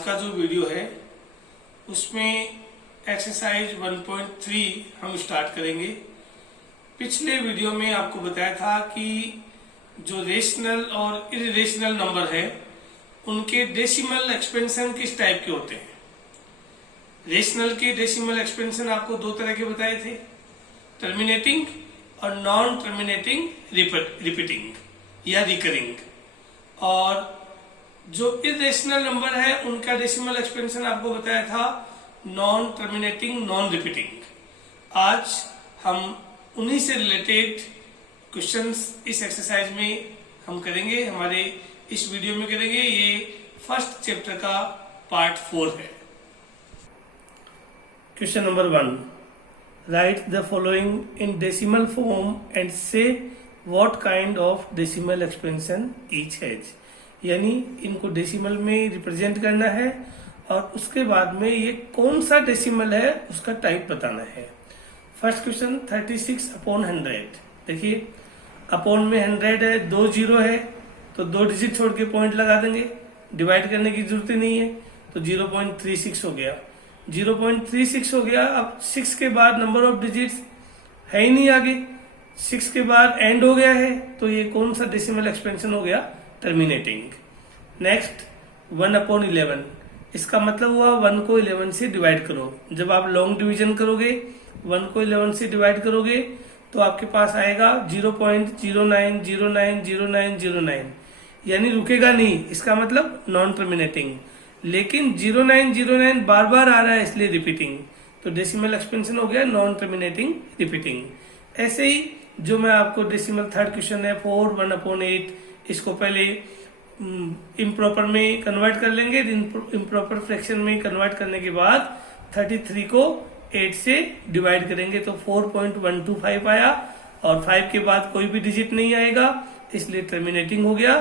का जो वीडियो है उसमें एक्सरसाइज 1.3 हम स्टार्ट करेंगे। पिछले वीडियो में आपको बताया था कि जो रेशनल और इरेशनल नंबर है उनके डेसिमल एक्सपेंशन किस टाइप के होते हैं। रेशनल के डेसिमल एक्सपेंशन आपको दो तरह के बताए थे, टर्मिनेटिंग और नॉन टर्मिनेटिंग रिपीटिंग या रिकरिंग। और जो इरेशनल नंबर है उनका डेसिमल एक्सपेंशन आपको बताया था नॉन टर्मिनेटिंग नॉन रिपीटिंग। आज हम उन्हीं से रिलेटेड क्वेश्चंस इस एक्सरसाइज में हम करेंगे, हमारे इस वीडियो में करेंगे। ये फर्स्ट चैप्टर का पार्ट 4 है। Question number 1, write the following in decimal form and say what kind of decimal expansion each has. यानी इनको डेसिमल में रिप्रेजेंट करना है और उसके बाद में ये कौन सा डेसिमल है उसका टाइप बताना है। First question 36/100। देखिए अपॉन में 100 है, 2 जीरो है तो 2 डिजिट छोड़ के पॉइंट लगा देंगे, डिवाइड करने की जरूरत ही नहीं है। तो 0.36 हो गया, 0.36 हो गया। अब 6 के बाद नंबर ऑफ डिजिट्स है ही नहीं आगे, 6 के बाद एंड हो गया है, तो ये कौन सा डेसिमल एक्सपेंशन हो गया, टर्मिनेटिंग। नेक्स्ट 1/11, इसका मतलब हुआ 1 को 11 से डिवाइड करो। जब आप लॉन्ग डिवीजन करोगे 1 को 11 से डिवाइड करोगे तो आपके पास आएगा 0.09090909, यानी रुकेगा नहीं, इसका मतलब नॉन टर्मिनेटिंग। लेकिन 0909 बार बार आ रहा है इसलिए रिपीटिंग, तो डेसिमल एक्सपेंशन हो गया नॉन टर्मिनेटिंग रिपीटिंग। ऐसे ही जो मैं आपको डेसिमल थर्ड क्वेश्चन है 4 1/8, इसको पहले इम्प्रॉपर में कन्वर्ट कर लेंगे, इम्प्रॉपर फ्रैक्शन में कन्वर्ट करने के बाद 33 को 8 से डिवाइड करेंगे तो 4.125 आया और 5 के बाद कोई भी डिजिट नहीं आएगा इसलिए टर्मिनेटिंग हो गया।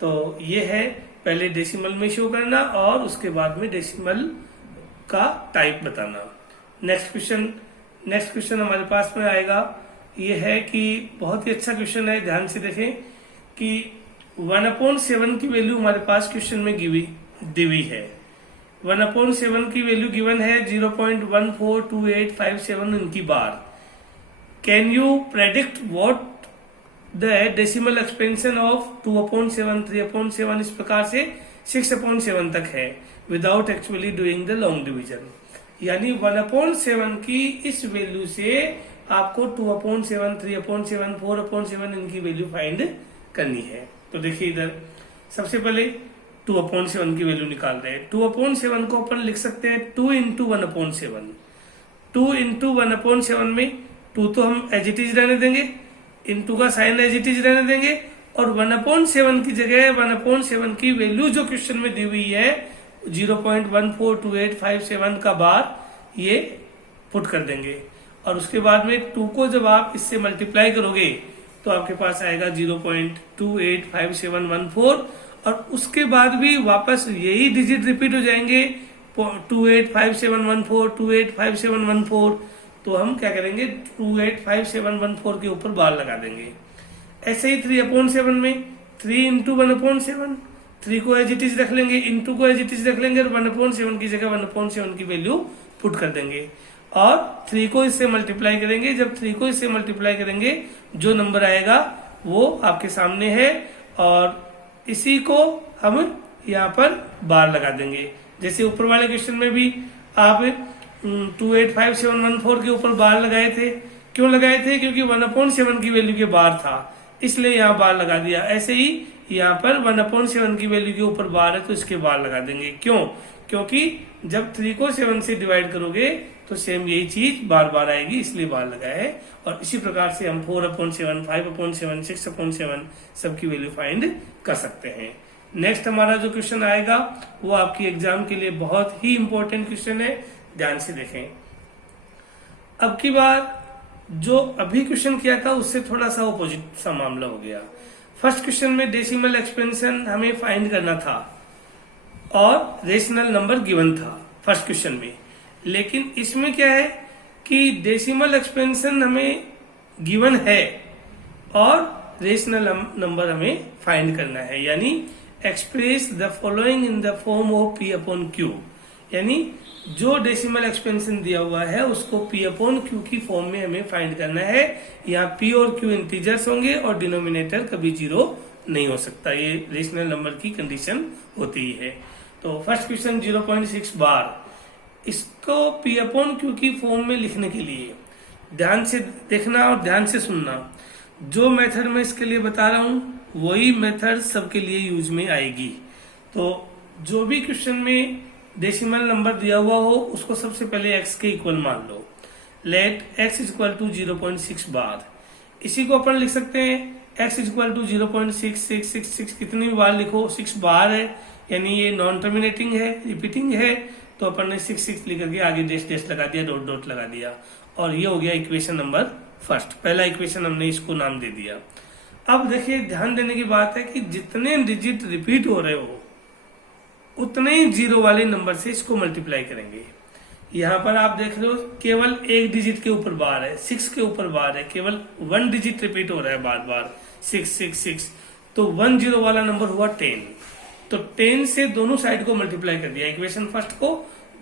तो ये है पहले डेसिमल में शो करना और उसके बाद में डेसिमल का टाइप बताना। नेक्स्ट क्वेश्चन हमारे पास में आएगा, ये है कि बहुत ही अच्छा क्वेश्चन है, ध्यान से देखें कि 1/7 की वैल्यू हमारे पास क्वेश्चन में दी हुई है। 1/7 की वैल्यू गिवन है 0.142857 इनकी बार। Can you predict what the decimal expansion of 2/7 3/7 इस प्रकार से 6/7 तक है without actually doing the long division. यानी 1/7 की इस वैल्यू से आपको 2/7 3/7 4/7 इनकी वैल्यू फाइंड करनी है। तो देखिए इधर सबसे पहले 2/7 की वैल्यू निकाल रहे हैं। 2/7 को अपन लिख सकते हैं 2 × 1/7। 2 × 1/7 में 2 तो हम एज इट इज रहने देंगे, इनटू का साइन एज इट इज रहने देंगे और 1/7 की जगह 1/7 की वैल्यू जो क्वेश्चन में दी हुई है 0.142857 का बार ये पुट कर देंगे और उसके बाद में 2 को जब आप इससे मल्टीप्लाई करोगे तो आपके पास आएगा 0.285714 और उसके बाद भी वापस यही डिजिट रिपीट हो जाएंगे 285714 285714। तो हम क्या करेंगे 285714 के ऊपर बार लगा देंगे। ऐसे ही 3/7 में 3 × 1/7, 3 को एज इट इज रख लेंगे, इंटू को एज इट इज रख लेंगे और 1/7 की जगह 1/7 की वैल्यू पुट कर देंगे और 3 को इससे मल्टीप्लाई करेंगे। जब 3 को इससे मल्टीप्लाई करेंगे जो नंबर आएगा वो आपके सामने है और इसी को हम यहाँ पर बार लगा देंगे। जैसे ऊपर वाले क्वेश्चन में भी आप 285714 के ऊपर बार लगाए थे। क्यों लगाए थे? क्योंकि 1/7 की वैल्यू के बार था इसलिए यहाँ बार लगा दिया। ऐसे ही यहाँ पर 1/7 की वैल्यू के ऊपर बार है तो इसके बार लगा देंगे। क्यों? क्योंकि जब 3 को 7 से डिवाइड करोगे तो सेम यही चीज बार बार आएगी इसलिए बार लगाया है। और इसी प्रकार से हम 4/7 5/7 6/7 सबकी वैल्यू फाइंड कर सकते हैं। नेक्स्ट हमारा जो क्वेश्चन आएगा वो आपकी एग्जाम के लिए बहुत ही इंपॉर्टेंट क्वेश्चन है, ध्यान से देखें। अब की बार जो अभी क्वेश्चन किया था उससे थोड़ा सा अपोजिट सा मामला हो गया। फर्स्ट क्वेश्चन में डेसिमल एक्सपेंशन हमें फाइंड करना था और रेशनल नंबर गिवन था फर्स्ट क्वेश्चन में, लेकिन इसमें क्या है कि डेसिमल एक्सपेंशन हमें गिवन है और रेशनल नंबर हमें फाइंड करना है। यानी express the following in the form of P upon Q, यानी जो डेसिमल एक्सपेंशन दिया हुआ है उसको पी अपॉन क्यू की फॉर्म में हमें फाइंड करना है। यहाँ पी और क्यू इंटीजर्स होंगे और डिनोमिनेटर कभी जीरो नहीं हो सकता, ये रेशनल नंबर की कंडीशन होती है। तो फर्स्ट क्वेश्चन 0.6 बार, इसको पी अपॉन क्यू की फॉर्म में लिखने के लिए ध्यान से देखना और ध्यान से सुनना। जो मेथड मैं इसके लिए बता रहा हूं वही मेथड सबके लिए यूज में आएगी। तो जो भी क्वेश्चन में डेसिमल नंबर दिया हुआ हो उसको सबसे पहले x के इक्वल मान लो। लेट x इक्वल टू 0.6 बार, इसी को अपन लिख सकते हैं x इक्वल टू 0.6666, कितनी बार लिखो, 6 बार है, यानी ये नॉन टर्मिनेटिंग है, रिपीटिंग है, तो अपन ने 6 लिख करके आगे डैश डैश लगा दिया, डॉट डॉट लगा दिया, और ये हो गया इक्वेशन नंबर फर्स्ट, पहला इक्वेशन हमने इसको नाम दे दिया। अब देखिए ध्यान देने की बात है कि जितने डिजिट रिपीट हो रहे हो उतने ही जीरो वाले नंबर से इसको मल्टीप्लाई करेंगे। यहाँ पर आप देख रहे हो केवल एक डिजिट के ऊपर बार है, 6 के ऊपर बार है, केवल 1 डिजिट रिपीट हो रहा है बार बार, 666, तो 10 वाला नंबर हुआ 10। तो 10 से दोनों साइड को मल्टीप्लाई कर दिया, इक्वेशन फर्स्ट को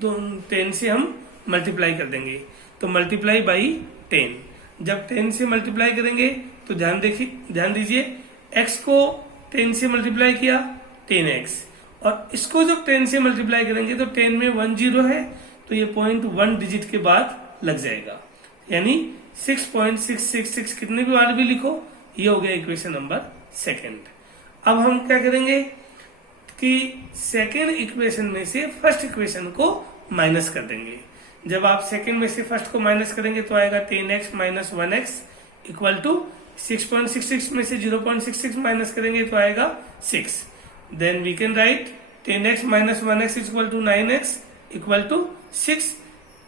10 से हम मल्टीप्लाई कर देंगे, तो मल्टीप्लाई बाई 10। जब 10 से मल्टीप्लाई करेंगे तो ध्यान दीजिए x को 10 से मल्टीप्लाई किया 10x, और इसको जब 10 से मल्टीप्लाई करेंगे तो 10 में 1 0 है, तो ये 0.1 डिजिट के बाद लग जाएगा, यानी 6.666 कितने भी बार भी लिखो, ये हो गया इक्वेशन नंबर सेकंड। अब हम क्या करेंगे कि सेकंड इक्वेशन में से फर्स्ट इक्वेशन को माइनस कर देंगे। जब आप सेकंड में से फर्स्ट को माइनस करेंगे तो आएगा 10x minus 1x equal to 6.66 में से 0.66 माइनस करेंगे तो आएगा 6। Then we can write 10x minus 1x equal to 9x equal to 6।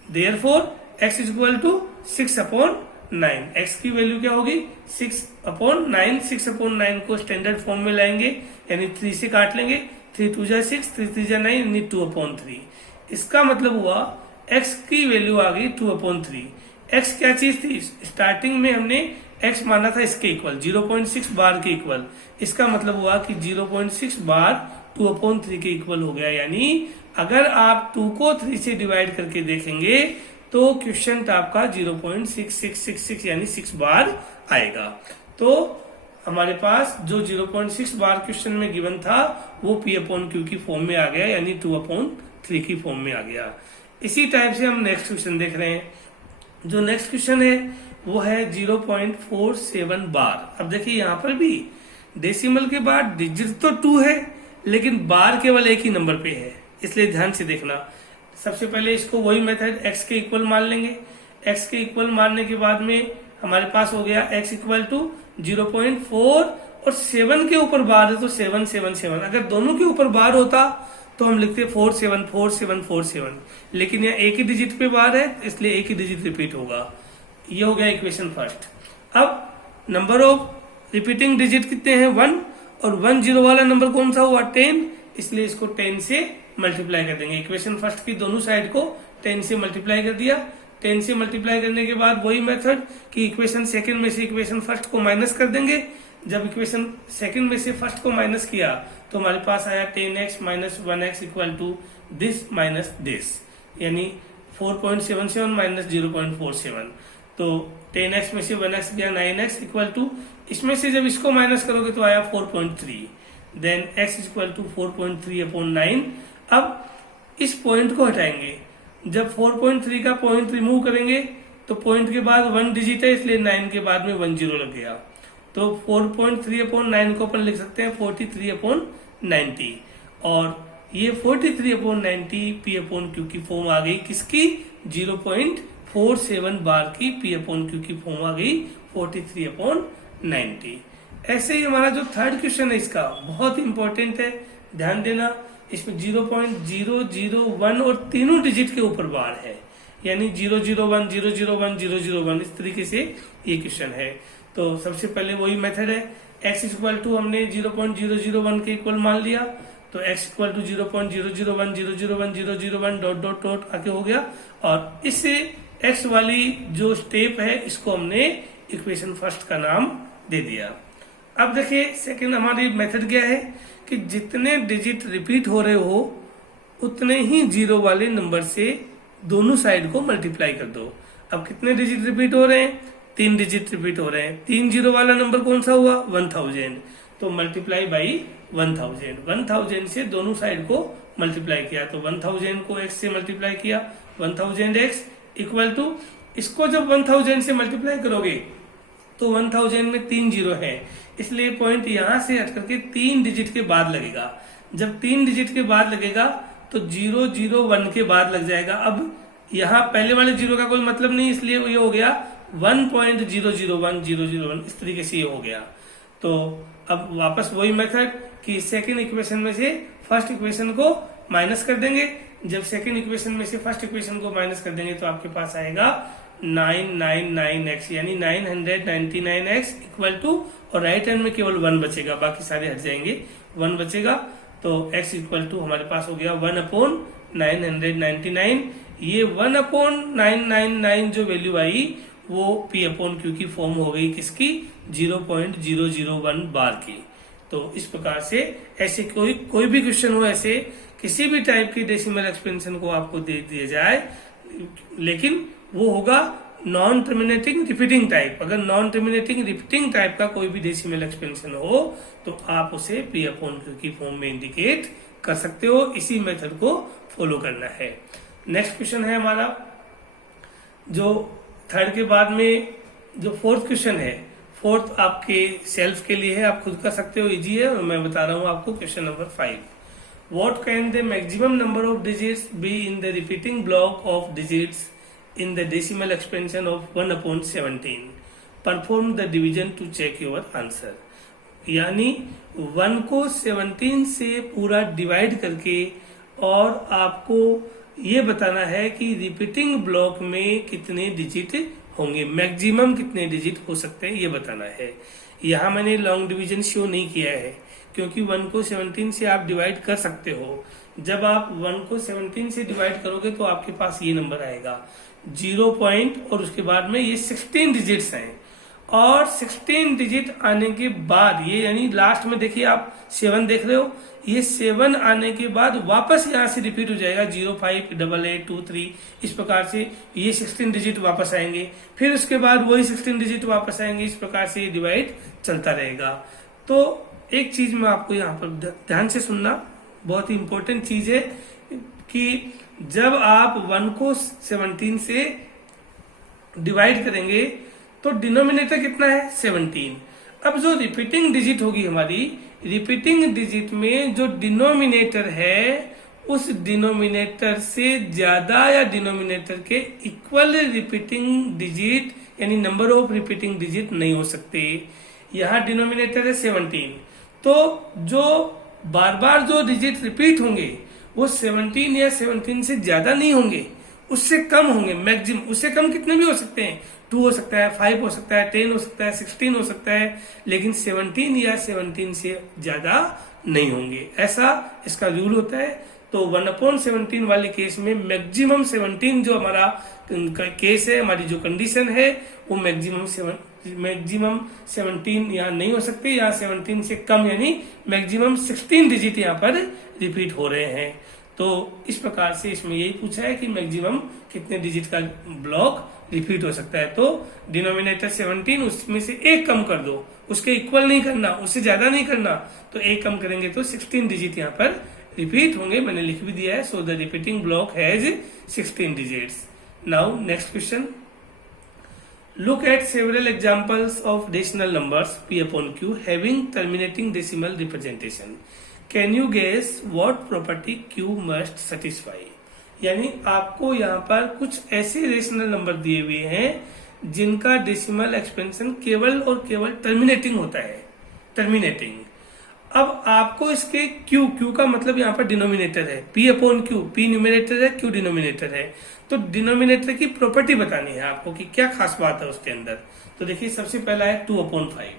Therefore x equal to 6 upon 9, x की वैल्यू क्या होगी 6 अपॉन 9। 6 अपॉन 9 को स्टैंडर्ड फॉर्म में लाएंगे, यानी 3 से काट लेंगे, 3 2 जा 6, 3 3 जा 9, यानी 2 अपॉन 3। इसका मतलब हुआ x की वैल्यू आ गई 2 अपॉन 3। x क्या चीज थी, स्टार्टिंग में हमने x माना था इसके इक्वल 0.6 बार के इक्वल, इसका मतलब हुआ कि 0.6 बार 2 अपॉन 3 के इक्वल हो गया। यानी अगर आप 2 को 3 से डिवाइड करके देखेंगे तो क्वेश्चन आपका 0.6666 यानी 6 बार आएगा। तो हमारे पास जो 0.6 बार क्वेश्चन में गिवन था वो p अपॉन क्यू की फॉर्म में आ गया, यानी 2 अपॉन 3 की फॉर्म में आ गया। इसी टाइप से हम नेक्स्ट क्वेश्चन देख रहे हैं। जो नेक्स्ट क्वेश्चन है वो है 0.47 बार। अब देखिए यहाँ पर भी डेसिमल के बाद डिजिट तो 2 है लेकिन बार केवल एक ही नंबर पे है, इसलिए ध्यान से देखना। सबसे पहले इसको वही मेथड x के इक्वल मान लेंगे। x के इक्वल मानने के बाद में हमारे पास हो गया x इक्वल टू 0.4 और 7 के ऊपर बार है तो 7 7 7। अगर दोनों के ऊपर बार होता तो हम लिखते 4 7 4 7 4 7, लेकिन यहाँ एक ही डिजिट पे बार है इसलिए एक ही डिजिट रिपीट होगा। ये हो गया इक्वेशन फर्स्ट। अब नंबर ऑफ रिपीटिंग डिजिट कितने हैं 1, और 1 0 वाला नंबर कौन सा हुआ 10, इसलिए इसको 10 से मल्टीप्लाई कर देंगे। इक्वेशन फर्स्ट की दोनों साइड को 10 से मल्टीप्लाई कर दिया। 10 से मल्टीप्लाई करने के बाद वही मेथड कि इक्वेशन सेकंड में से इक्वेशन फर्स्ट को माइनस कर देंगे। जब इक्वेशन सेकंड में से फर्स्ट को माइनस किया तो हमारे पास आया 10x minus 1x equal to this minus this, यानी 4.77 माइनस 0.47। तो 10x में से 1x गया 9x इक्वल टू, इसमें से जब इसको माइनस करोगे तो आया 4.3। Then x equal to 4.3 upon 9। अब इस पॉइंट को हटाएंगे, जब 4.3 का पॉइंट रिमूव करेंगे तो पॉइंट के बाद 1 डिजिट है इसलिए 9 के बाद में 1 0 लग गया, तो 4.3 अपॉन 9 को अपन लिख सकते हैं 43 अपॉन 90, और ये 43 अपॉन 90 पी अपॉन क्यू की फॉर्म आ गई किसकी 0.47 बार की पी अपॉन क्यू की फॉर्म आ गई 43 अपॉन 90। ऐसे ही हमारा जो थर्ड क्वेश्चन है इसका बहुत इंपॉर्टेंट है, ध्यान देना। इसमें 0.001 और तीनों डिजिट के ऊपर बार है, यानी 001 001 001, इस तरीके से ये क्वेश्चन है। तो सबसे पहले वही मेथड है, x इक्वल टू हमने 0.001 के इक्वल मान लिया, तो x equal to 0.001 001 001 dot dot dot आके हो गया, और इससे x वाली जो स्टेप है इसको हमने इक्वेशन फर्स्ट का नाम दे दिया। अब देखिए सेकंड हमारी मेथड क्या है कि जितने डिजिट रिपीट हो रहे हो उतने ही जीरो वाले नंबर से दोनों साइड को मल्टीप्लाई कर दो। अब कितने डिजिट रिपीट हो रहे हैं? 3 डिजिट रिपीट हो रहे हैं। 3 जीरो वाला नंबर कौन सा हुआ? 1000। तो मल्टीप्लाई बाई 1000। 1000 से दोनों साइड को मल्टीप्लाई किया, तो 1000 को x से मल्टीप्लाई किया, 1000x इक्वल टू, इसको जब 1000 से मल्टीप्लाई करोगे तो 1000 में 3 जीरो है, इसलिए पॉइंट यहां से हट करके 3 डिजिट के बाद लगेगा। जब 3 डिजिट के बाद लगेगा तो 001 के बाद लग जाएगा। अब यहाँ पहले वाले जीरो का कोई मतलब नहीं, इसलिए ये हो गया 1.001001, इस तरीके से ये हो गया। तो अब वापस वही मेथड कि सेकेंड इक्वेशन में से फर्स्ट इक्वेशन को माइनस कर देंगे। जब सेकेंड इक्वेशन में से फर्स्ट इक्वेशन को माइनस कर देंगे तो आपके पास आएगा 999x, यानी 999x इक्वल टू, और राइट हैंड में केवल 1 बचेगा, बाकी सारे हट जाएंगे, 1 बचेगा। तो x इक्वल टू हमारे पास हो गया 1/999। ये 1/999 जो वैल्यू आई वो P/Q की फॉर्म हो गई किसकी? 0.001 बार की। तो इस प्रकार से ऐसे कोई भी क्वेश्चन हो, ऐसे किसी भी टाइप की डेसिमल एक्सपेंशन को आपको दे दिया जाए, लेकिन वो होगा नॉन टर्मिनेटिंग रिपीटिंग टाइप। अगर नॉन टर्मिनेटिंग रिपीटिंग टाइप का कोई भी डेसिमल एक्सपेंशन हो तो आप उसे P/Q की फॉर्म में इंडिकेट कर सकते हो। इसी मेथड को फॉलो करना है। नेक्स्ट क्वेश्चन है हमारा, जो थर्ड के बाद में जो फोर्थ क्वेश्चन है, फोर्थ आपके सेल्फ के लिए है, आप खुद कर सकते हो, इजी है। और मैं बता रहा हूं आपको question number 5। What can the maximum number of digits be in the repeating block of digits in the decimal expansion of 1/17? Perform the division to check your answer। यानी 1 को 17 से पूरा डिवाइड करके और आपको ये बताना है कि रिपीटिंग ब्लॉक में कितने डिजिट होंगे, मैक्सिमम कितने डिजिट हो सकते हैं, ये बताना है। यहाँ मैंने लॉन्ग डिवीजन शो नहीं किया है क्योंकि 1 को 17 से आप डिवाइड कर सकते हो। जब आप 1 को 17 से डिवाइड करोगे तो आपके पास ये नंबर आएगा 0 पॉइंट, और उसके बाद में ये 16 डिजिट्स हैं। और 16 डिजिट आने के बाद ये, यानी लास्ट में देखिए आप 7 देख रहे हो, ये 7 आने के बाद वापस यहाँ से रिपीट हो जाएगा 0, 5, 8, 8, 2, 3, इस प्रकार से ये 16 डिजिट वापस आएंगे। फिर उसके बाद वही 16 डिजिट वापस आएंगे, इस प्रकार से डिवाइड चलता रहेगा। तो एक चीज मैं आपको यहाँ पर ध्यान से सुनना, बहुत ही इंपॉर्टेंट चीज है कि जब आप 1 को 17 से डिवाइड करेंगे तो डिनोमिनेटर कितना है? 17। अब जो रिपीटिंग डिजिट होगी हमारी, रिपीटिंग डिजिट में जो डिनोमिनेटर है उस डिनोमिनेटर से ज्यादा या डिनोमिनेटर के इक्वल रिपीटिंग डिजिट, यानी नंबर ऑफ रिपीटिंग डिजिट नहीं हो सकते। यहाँ डिनोमिनेटर है 17, तो जो बार बार जो डिजिट रिपीट होंगे वो 17 या 17 से ज्यादा नहीं होंगे, उससे कम होंगे मैक्सिमम। उससे कम कितने भी हो सकते हैं, 2 हो सकता है, 5 हो सकता है, 10 हो सकता है, 16 हो सकता है, लेकिन 17 या 17 से ज्यादा नहीं होंगे, ऐसा इसका रूल होता है। तो 1/17 वाले केस में मैक्सिमम 17 जो हमारा केस है, हमारी जो कंडीशन है, वो मैक्सिमम 17 यहाँ नहीं हो सकते। यहाँ 17 से कम यानी मैक्सिमम 16 डिजिट यहाँ पर रिपीट हो रहे हैं। तो इस प्रकार से इसमें यही पूछा है कि मैक्सिमम कितने डिजिट का ब्लॉक रिपीट हो सकता है। तो डिनोमिनेटर 17, उसमें से एक कम कर दो, उसके इक्वल नहीं करना, उससे ज्यादा नहीं करना, तो एक कम करेंगे तो 16 डिजिट यहाँ पर रिपीट होंगे। मैंने लिख भी दिया है, so the repeating block has 16 digits. Now next question, look at several examples of decimal numbers P/Q having terminating decimal representation. Can you guess what property Q must satisfy? यानी आपको यहाँ पर कुछ ऐसे रेशनल नंबर दिए हुए हैं जिनका डेसिमल एक्सपेंशन केवल और केवल टर्मिनेटिंग होता है, टर्मिनेटिंग। अब आपको इसके Q का मतलब यहाँ पर डिनोमिनेटर है, P/Q, P न्यूमिनेटर है, Q डिनोमिनेटर है। तो डिनोमिनेटर की प्रॉपर्टी बतानी है आपको कि क्या खास बात है उसके अंदर। तो देखिए सबसे पहला है 2/5।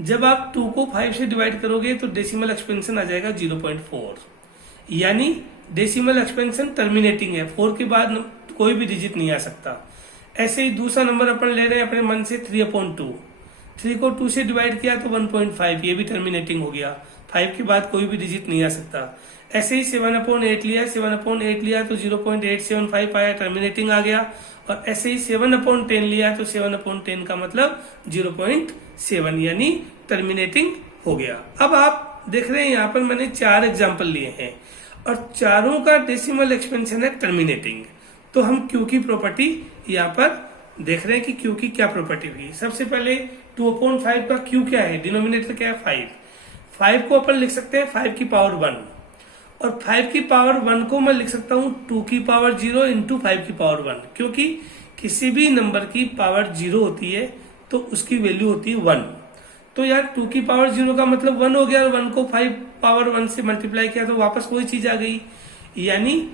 जब आप 2 को 5 से डिवाइड करोगे तो डेसिमल एक्सपेंशन आ जाएगा 0.4, यानी डेसिमल एक्सपेंशन टर्मिनेटिंग है, 4 के बाद कोई भी डिजिट नहीं आ सकता। ऐसे ही दूसरा नंबर अपन ले रहे हैं अपने मन से 3/2। 3 को 2 से डिवाइड किया तो 1.5, ये भी टर्मिनेटिंग हो गया, 5 के बाद कोई भी डिजिट नहीं आ सकता। ऐसे ही 7/8 लिया, 7/8 लिया तो 0.875 आया, टर्मिनेटिंग आ गया। और ऐसे ही 7/10 लिया तो 7/10 का मतलब 0.7 यानी टर्मिनेटिंग हो गया। अब आप देख रहे हैं यहाँ पर मैंने 4 एग्जाम्पल लिए हैं और चारों का डेसिमल एक्सपेंशन है टर्मिनेटिंग। तो हम क्यू की प्रॉपर्टी यहाँ पर देख रहे हैं कि क्यू की क्या प्रॉपर्टी हुई। सबसे पहले 2/5 का क्यू क्या है, डिनोमिनेटर क्या है 5, 5 को अपन लिख सकते हैं 5 की पावर 1 और 5 की पावर 1 को मैं लिख सकता हूँ 2 की पावर 0 इंटू 5 की पावर 1, क्योंकि किसी भी नंबर की पावर 0 होती है तो उसकी वैल्यू होती है 1। तो यार 2 की पावर 0 का मतलब 1 हो गया और 1 को 5 पावर 1 से मल्टीप्लाई किया तो वापस वही चीज आ गई। यानी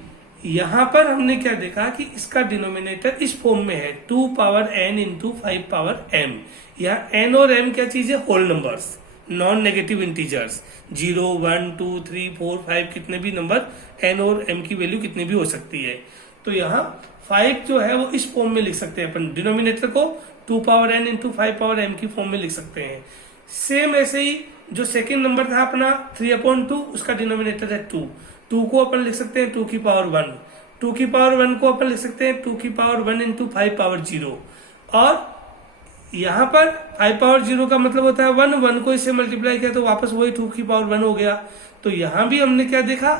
यहां पर हमने क्या देखा कि इसका डिनोमिनेटर इस फॉर्म में है 2 power n into 5 power m। यहाँ n और m क्या चीज है, whole numbers, non negative integers, 0 1 2 3 4 5 कितने भी नंबर n और m की वैल्यू कितनी भी हो सकती है। तो यहाँ 5 जो है वो इस फॉर्म में लिख सकते हैं अपन, डिनोमिनेटर को 2 power n into 5 power m की फॉर्म में लिख सकते हैं। सेम ऐसे ही जो सेकेंड नंबर था अपना 3/2, उसका डिनोमिनेटर है 2, 2 को अपन लिख सकते हैं 2 की पावर 1, 2 की पावर 1 को अपन लिख सकते हैं 2 की पावर 1 इंटू 5 पावर 0। और यहाँ पर 5 पावर 0 का मतलब होता है 1, 1 को इससे मल्टीप्लाई किया तो वापस वही 2 की पावर 1 हो गया। तो यहाँ भी हमने क्या देखा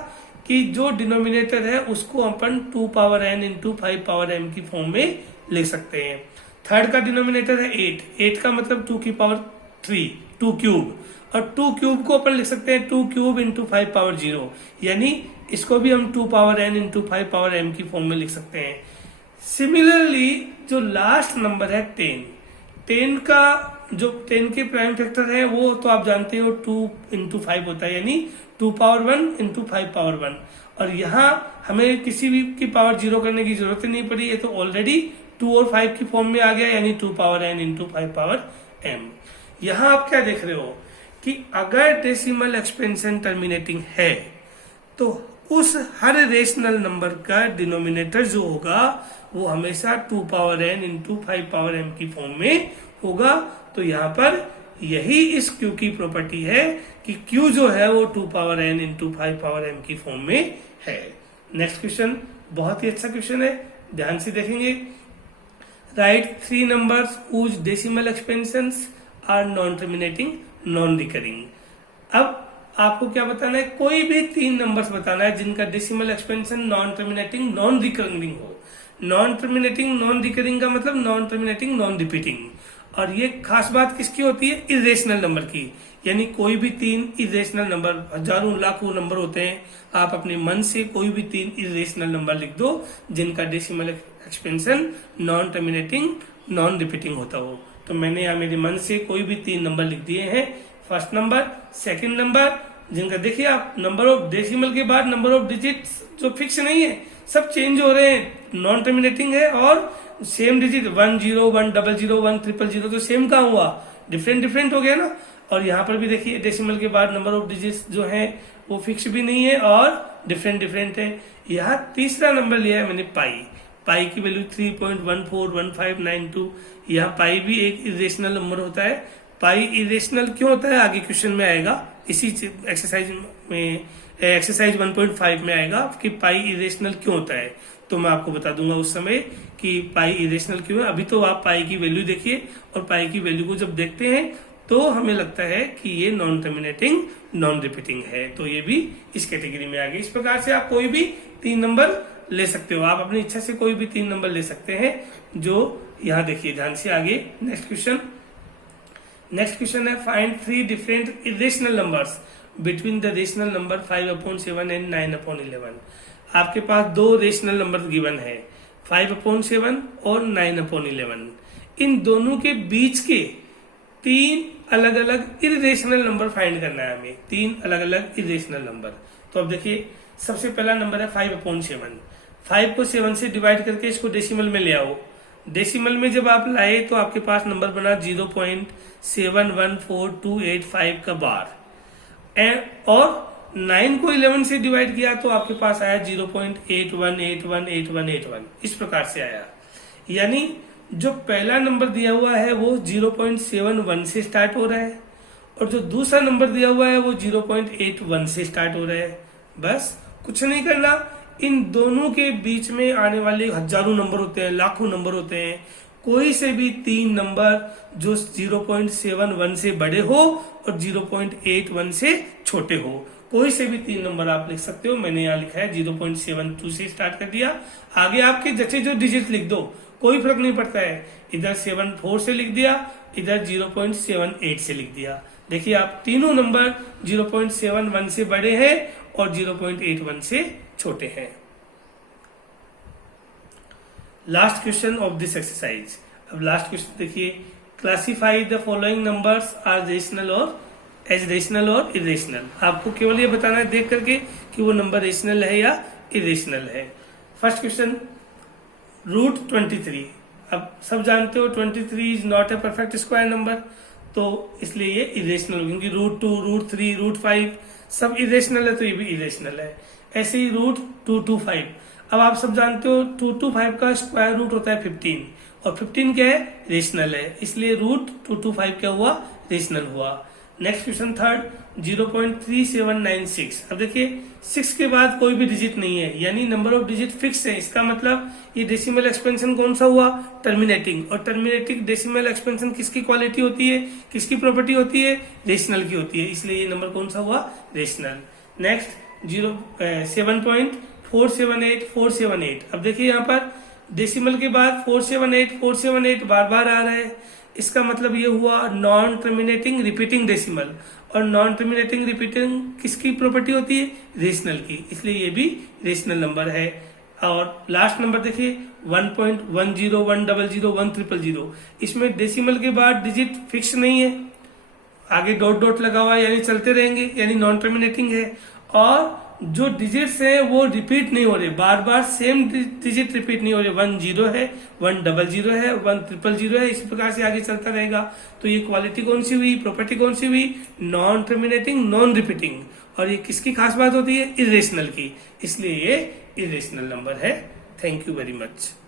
कि जो डिनोमिनेटर है उसको अपन 2 power n into 5 power m की फॉर्म में लिख सकते हैं। थर्ड का डिनोमिनेटर है 8, 8 का मतलब 2 की पावर 3, 2 क्यूब, और 2 क्यूब को अपन लिख सकते हैं 2 क्यूब इंटू 5 पावर 0, यानी इसको भी हम 2 power n into 5 power m की फॉर्म में लिख सकते हैं। सिमिलरली जो लास्ट नंबर है 10, 10 का जो 10 के प्राइम फैक्टर है वो तो आप जानते हो 2 इंटू 5 होता है, यानी 2 पावर 1 इंटू 5 पावर 1। और यहाँ हमें किसी भी की पावर 0 करने की जरूरत ही नहीं पड़ी, ये तो ऑलरेडी 2 और 5 की फॉर्म में आ गया, यानी 2 power n into 5 power m। यहाँ आप क्या देख रहे हो कि अगर डेसिमल एक्सपेंशन टर्मिनेटिंग है तो उस हर रेशनल नंबर का डिनोमिनेटर जो होगा वो हमेशा 2 power n into 5 power m की फॉर्म में होगा। तो यहाँ पर यही इस q की प्रॉपर्टी है कि q जो है वो 2 power n into 5 power m की फॉर्म में है। नेक्स्ट क्वेश्चन बहुत ही अच्छा क्वेश्चन है, ध्यान से देखेंगे। Right 3 numbers whose decimal expansions are non terminating non recurring. अब आपको क्या बताना है, कोई भी 3 नंबर्स बताना है जिनका decimal expansion non terminating non recurring हो। नॉन टर्मिनेटिंग नॉन रिकरिंग का मतलब नॉन टर्मिनेटिंग नॉन रिपीटिंग, और ये खास बात किसकी होती है, इरेशनल नंबर की। यानी कोई भी 3 इरेशनल नंबर, हजारों लाखों नंबर होते हैं, आप अपने मन से कोई भी 3 इरेशनल नंबर लिख दो जिनका decimal expansion non terminating non repeating होता हो। तो मैंने यहाँ मेरे मन से कोई भी 3 नंबर लिख दिए हैं। फर्स्ट नंबर, सेकंड नंबर, जिनका देखिए आप नंबर ऑफ डेसिमल के बाद नंबर ऑफ डिजिट्स जो फिक्स नहीं है, सब चेंज हो रहे हैं, नॉन टर्मिनेटिंग है, और सेम डिजिट 1 0 1 00 1 000 तो सेम कहाँ हुआ, डिफरेंट डिफरेंट हो गया ना। और यहाँ पर भी देखिए डेसिमल के बाद नंबर ऑफ डिजिट्स जो है वो फिक्स भी नहीं है और डिफरेंट डिफरेंट है। यहाँ तीसरा नंबर लिया है मैंने पाई, पाई की वैल्यू 3.141592। यहाँ पाई भी एक इरेशनल नंबर होता है। पाई इरेशनल क्यों होता है आगे क्वेश्चन में आएगा, इसी एक्सरसाइज में, एक्सरसाइज 1.5 में आएगा कि पाई इरेशनल क्यों होता है, तो मैं आपको बता दूंगा उस समय कि पाई इरेशनल क्यों है। अभी तो आप पाई की वैल्यू देखिए, और पाई की वैल्यू को जब देखते हैं तो हमें लगता है कि ये नॉन टर्मिनेटिंग नॉन रिपीटिंग है, तो ये भी इस कैटेगरी में आ गई। इस प्रकार से आप कोई भी 3 नंबर ले सकते हो, आप अपनी इच्छा से कोई भी 3 नंबर ले सकते हैं। जो यहाँ देखिए ध्यान से आगे नेक्स्ट क्वेश्चन है, find 3 different irrational numbers between the rational number 5/7 and 9/11। आपके पास 2 रेशनल नंबर गिवन है, 5/7 और 9/11। इन दोनों के बीच के 3 अलग अलग इरेशनल नंबर फाइंड करना है हमें, 3 अलग अलग इरेशनल नंबर। तो अब देखिए सबसे पहला नंबर है 5/7। 5 को 7 से डिवाइड करके इसको डेसिमल में ले आओ। डेसिमल में जब आप लाए तो आपके पास नंबर बना 0.714285 का बार, और 9 को 11 से डिवाइड किया तो आपके पास आया 0.81818181, इस प्रकार से आया। यानी जो पहला नंबर दिया हुआ है वो 0.71 से स्टार्ट हो रहा है और जो दूसरा नंबर दिया हुआ है वो 0.81 से स्टार्ट हो रहा है। बस कुछ नहीं करना, इन दोनों के बीच में आने वाले हजारों नंबर होते हैं, लाखों नंबर होते हैं, कोई से भी 3 नंबर जो 0.71 से बड़े हो और 0.81 से छोटे हो, कोई से भी 3 नंबर आप लिख सकते हो। मैंने यहाँ लिखा है 0.72 से स्टार्ट कर दिया। आगे आपके जैसे जो डिजिट लिख दो, कोई फर्क नहीं पड़ता है, इधर 74 से लिख दिया, इधर 0.78 से लिख दिया। देखिए आप तीनों नंबर 0.71 से बड़े हैं और 0.81 से छोटे हैं। Last question of this exercise. अब लास्ट क्वेश्चन देखिए, classify the following numbers are rational और एज रेशनल और इरेशनल। आपको केवल ये बताना है देख करके कि वो नंबर रेशनल है या इरेशनल है। First question, √23। अब सब जानते हो 23 is not a perfect square number, तो इसलिए ये इरेशनल, क्योंकि √2, √3, √5 सब इरेशनल है, तो ये भी इरेशनल है। ऐसे ही √225। अब आप सब जानते हो 225 का स्क्वायर रूट होता है 15 और 15 क्या है, रेशनल है, इसलिए √225 क्या हुआ, रेशनल हुआ। Next question third, 0.3796। अब देखिए 6 के बाद कोई भी डिजिट नहीं है, यानी नंबर ऑफ डिजिट फिक्स है। इसका मतलब ये डेसिमल एक्सपेंशन कौन सा हुआ, टर्मिनेटिंग। और टर्मिनेटिंग डेसिमल एक्सपेंशन किसकी क्वालिटी होती है, किसकी प्रॉपर्टी होती है, रेशनल की होती है, इसलिए ये नंबर कौन सा हुआ, रेशनल। नेक्स्ट 7.478478। अब देखिए यहाँ पर डेसिमल के बाद 478 बार बार आ रहा है, इसका मतलब ये हुआ नॉन टर्मिनेटिंग रिपीटिंग डेसिमल। और नॉन टर्मिनेटिंग रिपीटिंग किसकी प्रॉपर्टी होती है, रेशनल की, इसलिए ये भी रेशनल नंबर है। और लास्ट नंबर देखिए 1.10 100 100, इसमें डेसिमल के बाद डिजिट फिक्स नहीं है, आगे डॉट डॉट लगा हुआ यानी चलते रहेंगे, यानी नॉन टर्मिनेटिंग है। और जो डिजिट्स है वो रिपीट नहीं हो रहे, बार बार सेम डिजिट रिपीट नहीं हो रहे, 10 है, 100 है, 100 है, इसी प्रकार से आगे चलता रहेगा। तो ये क्वालिटी कौन सी हुई, प्रॉपर्टी कौन सी हुई, नॉन टर्मिनेटिंग नॉन रिपीटिंग। और ये किसकी खास बात होती है, इरेशनल की, इसलिए ये इरेशनल नंबर है। Thank you very much.